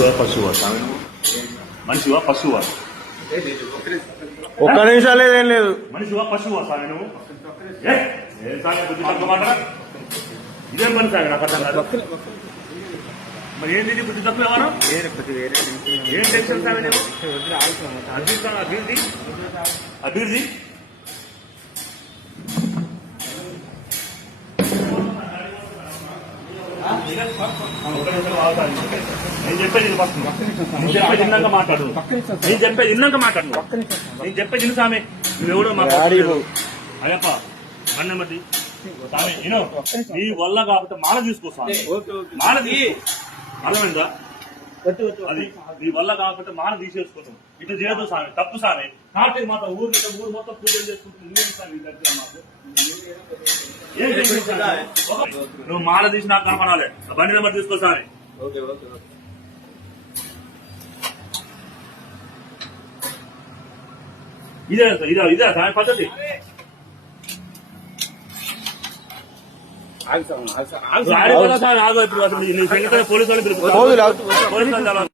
మనిషివా పశువా స్వామి? మనిషివా పశువా? ఒక్క నిమిషం లేదేం లేదు. మనిషివా పశువా స్వామి నువ్వు? ఏం స్వామి బుద్ధి తక్కువ మాట? ఇదేం పని స్వామి నాకు అర్థం కాదు. మరి ఏంటి బుద్ధి తక్కువ ఏమన్నా? ఏం టెన్షన్ స్వామి నువ్వు? అభివృద్ధి అభివృద్ధి నేను చెప్పేది నేను చెప్పేది ఇన్నాక మాట్లాడు. నేను చెప్పేది ఇన్నాక మాట్లాడు. నేను చెప్పేది ఇన్ని స్వామి. నువ్వెవడో మాకు అయ్యప్ప అన్నమతి స్వామి నేను నీ వల్ల కాకపోతే మాల తీసుకో స్వామి. మాల అర్థమైందా? అది నీ వల్ల కాకపోతే మాల తీసేసుకుంటాం. ఇట్లా చేయదు స్వామి, తప్పు స్వామి. కార్తీక మాత ఊరు మొత్తం పూజలు చేసుకుంటుంది స్వామి. దగ్గర మాకు నువ్వు మాల తీసి నాకు కనపడాలి. బండి నెంబర్ తీసుకో స్వామి. ఇదే ఇదే స్వామి పద్ధతి. ఆగో ఇప్పుడు పోలీసు వాళ్ళు